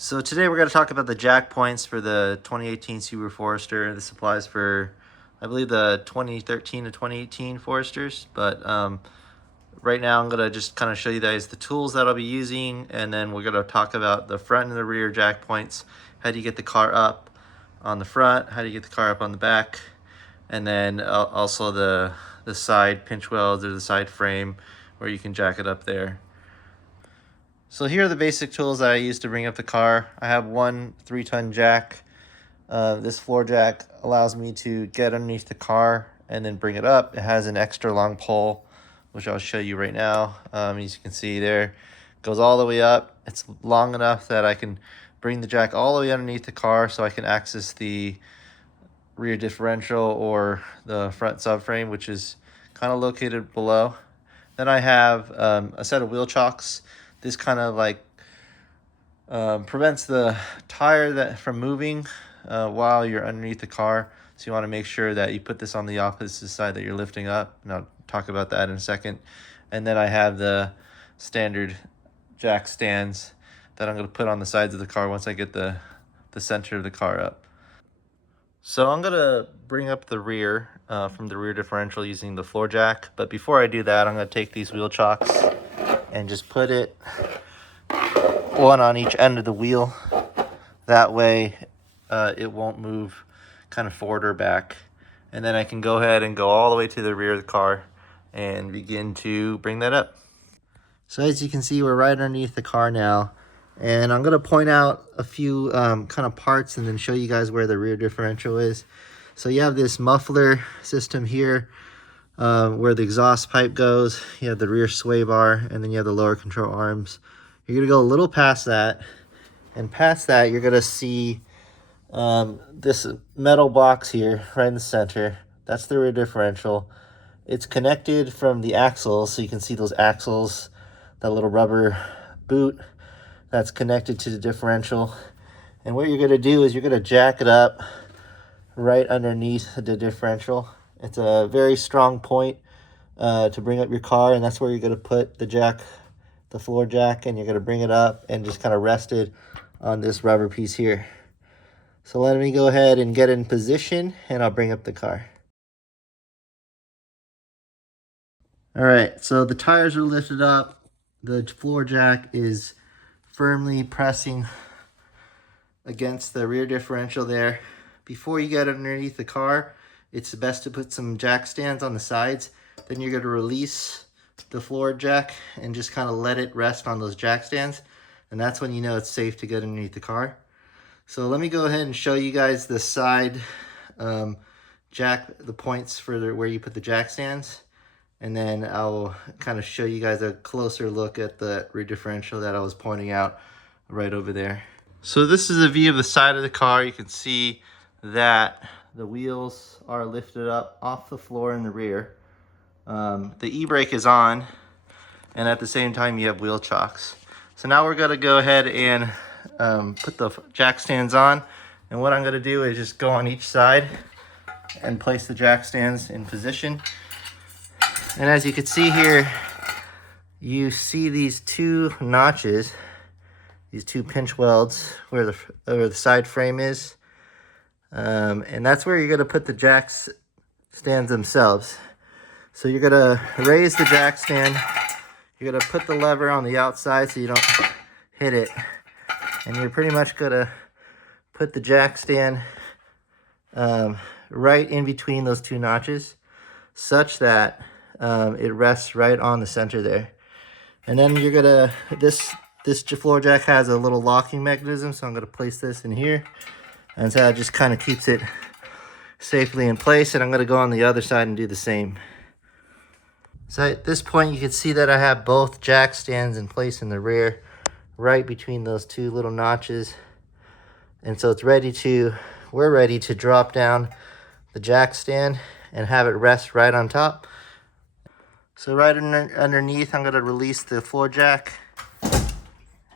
So today we're going to talk about the jack points for the 2018 Subaru Forester. This applies for, I believe, the 2013 to 2018 Foresters. But right now I'm going to just kind of show you guys the tools that I'll be using. And then we're going to talk about the front and the rear jack points. How do you get the car up on the front? How do you get the car up on the back? And then also the side pinch welds or the side frame where you can jack it up there. So here are the basic tools that I use to bring up the car. I have one 3-ton jack. This floor jack allows me to get underneath the car and then bring it up. It has an extra long pole, which I'll show you right now. As you can see there, it goes all the way up. It's long enough that I can bring the jack all the way underneath the car so I can access the rear differential or the front subframe, which is kind of located below. Then I have a set of wheel chocks. This kind of like prevents the tire from moving while you're underneath the car. So you want to make sure that you put this on the opposite side that you're lifting up. And I'll talk about that in a second. And then I have the standard jack stands that I'm going to put on the sides of the car once I get the center of the car up. So I'm going to bring up the rear from the rear differential using the floor jack. But before I do that, I'm going to take these wheel chocks and just put it one on each end of the wheel. That way it won't move kind of forward or back. And then I can go ahead and go all the way to the rear of the car and begin to bring that up. So as you can see, we're right underneath the car now. And I'm going to point out a few kind of parts and then show you guys where the rear differential is. So you have this muffler system here where the exhaust pipe goes. You have the rear sway bar, and then you have the lower control arms. You're going to go a little past that. And past that, you're going to see this metal box here right in the center. That's the rear differential. It's connected from the axles, so you can see those axles, that little rubber boot that's connected to the differential. And what you're going to do is you're going to jack it up right underneath the differential. It's a very strong point to bring up your car, and that's where you're going to put the floor jack, and you're going to bring it up and just kind of rest it on this rubber piece here. So let me go ahead and get in position, and I'll bring up the car. All right, so the tires are lifted up. The floor jack is firmly pressing against the rear differential there. Before you get underneath the car, it's best to put some jack stands on the sides. Then you're going to release the floor jack and just kind of let it rest on those jack stands. And that's when you know it's safe to get underneath the car. So let me go ahead and show you guys the side the points for where you put the jack stands. And then I'll kind of show you guys a closer look at the rear differential that I was pointing out right over there. So this is a view of the side of the car. You can see that the wheels are lifted up off the floor in the rear. The e-brake is on, and at the same time you have wheel chocks. So now we're going to go ahead and put the jack stands on. And what I'm going to do is just go on each side and place the jack stands in position. And as you can see here, you see these two notches, these two pinch welds where the side frame is. And that's where you're going to put the jack stands themselves. So you're going to raise the jack stand. You're going to put the lever on the outside so you don't hit it. And you're pretty much going to put the jack stand right in between those two notches, such that it rests right on the center there. And then you're gonna, this floor jack has a little locking mechanism, so I'm gonna place this in here. And so that just kind of keeps it safely in place. And I'm gonna go on the other side and do the same. So at this point, you can see that I have both jack stands in place in the rear, right between those two little notches. And so we're ready to drop down the jack stand and have it rest right on top. So right underneath, I'm going to release the floor jack.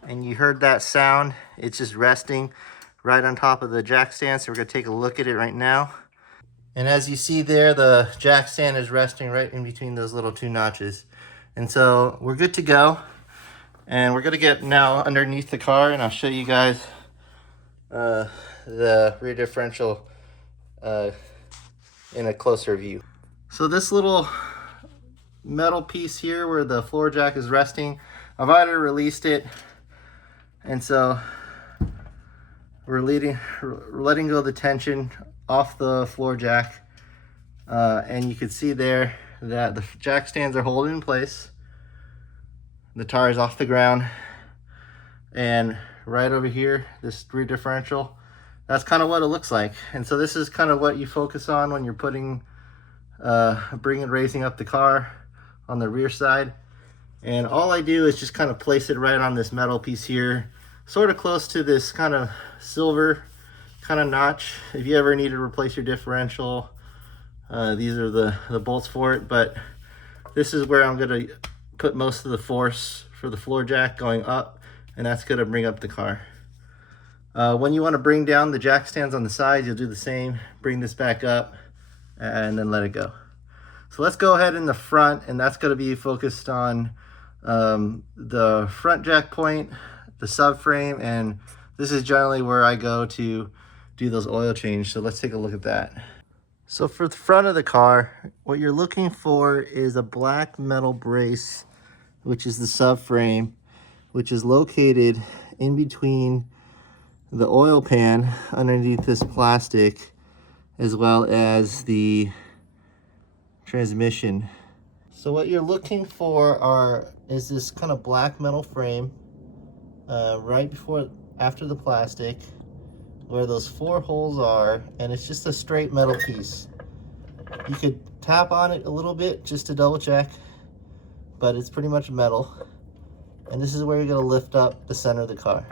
And you heard that sound. It's just resting right on top of the jack stand. So we're going to take a look at it right now. And as you see there, the jack stand is resting right in between those little two notches. And so we're good to go. And we're gonna get now underneath the car, and I'll show you guys the rear differential in a closer view. So this little metal piece here where the floor jack is resting, I've already released it, and so we're letting go of the tension off the floor jack, and you can see there that the jack stands are holding in place. The tire is off the ground, and right over here, this rear differential, that's kind of what it looks like. And so this is kind of what you focus on when you're raising up the car on the rear side. And all I do is just kind of place it right on this metal piece here, sort of close to this kind of silver kind of notch. If you ever need to replace your differential, these are the bolts for it. But this is where I'm going to put most of the force for the floor jack going up, and that's going to bring up the car. When you want to bring down the jack stands on the sides, you'll do the same. Bring this back up and then let it go. So let's go ahead in the front, and that's going to be focused on the front jack point, the subframe, and this is generally where I go to do those oil change. So let's take a look at that. So for the front of the car, what you're looking for is a black metal brace, which is the subframe, which is located in between the oil pan underneath this plastic, as well as the transmission. So what you're looking for is this kind of black metal frame right after the plastic, where those 4 holes are, and it's just a straight metal piece. You could tap on it a little bit just to double check, but it's pretty much metal. And this is where you're going to lift up the center of the car.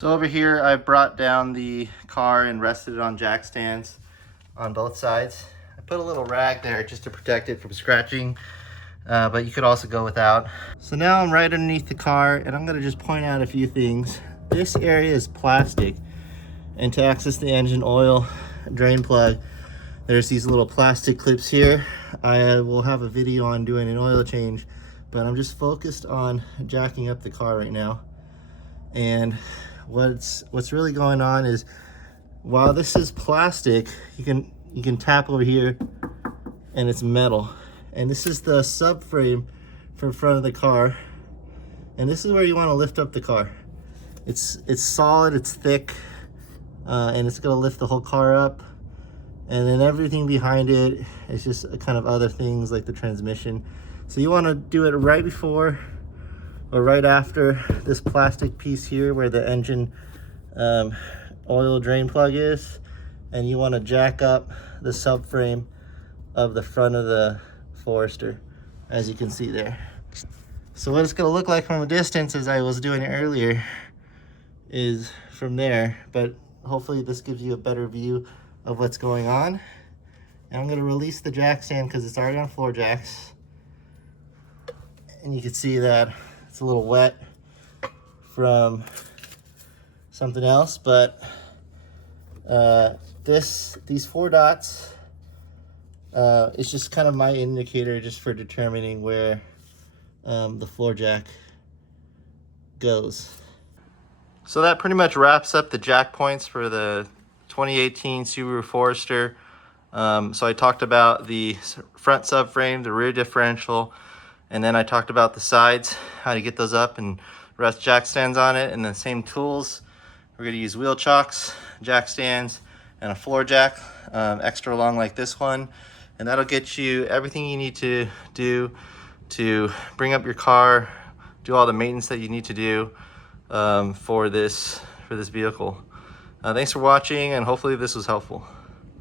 So over here, I brought down the car and rested it on jack stands on both sides. I put a little rag there just to protect it from scratching, but you could also go without. So now I'm right underneath the car, and I'm gonna just point out a few things. This area is plastic, and to access the engine oil drain plug, there's these little plastic clips here. I will have a video on doing an oil change, but I'm just focused on jacking up the car right now. And what's really going on is, while this is plastic, you can tap over here and it's metal. And this is the subframe for front of the car, and this is where you want to lift up the car. It's solid, it's thick, and it's going to lift the whole car up. And then everything behind it is just kind of other things like the transmission. So you want to do it right before or right after this plastic piece here where the engine oil drain plug is, and you want to jack up the subframe of the front of the Forester, as you can see there. So what it's going to look like from a distance, as I was doing earlier, is from there, but hopefully this gives you a better view of what's going on. And I'm going to release the jack stand because it's already on floor jacks, and you can see that it's a little wet from something else, but these 4 dots is just kind of my indicator just for determining where the floor jack goes. So that pretty much wraps up the jack points for the 2018 Subaru Forester. So I talked about the front subframe, the rear differential, and then I talked about the sides, how to get those up and rest jack stands on it, and the same tools. We're going to use wheel chocks, jack stands, and a floor jack, extra long like this one. And that'll get you everything you need to do to bring up your car, do all the maintenance that you need to do for this vehicle. Thanks for watching, and hopefully this was helpful.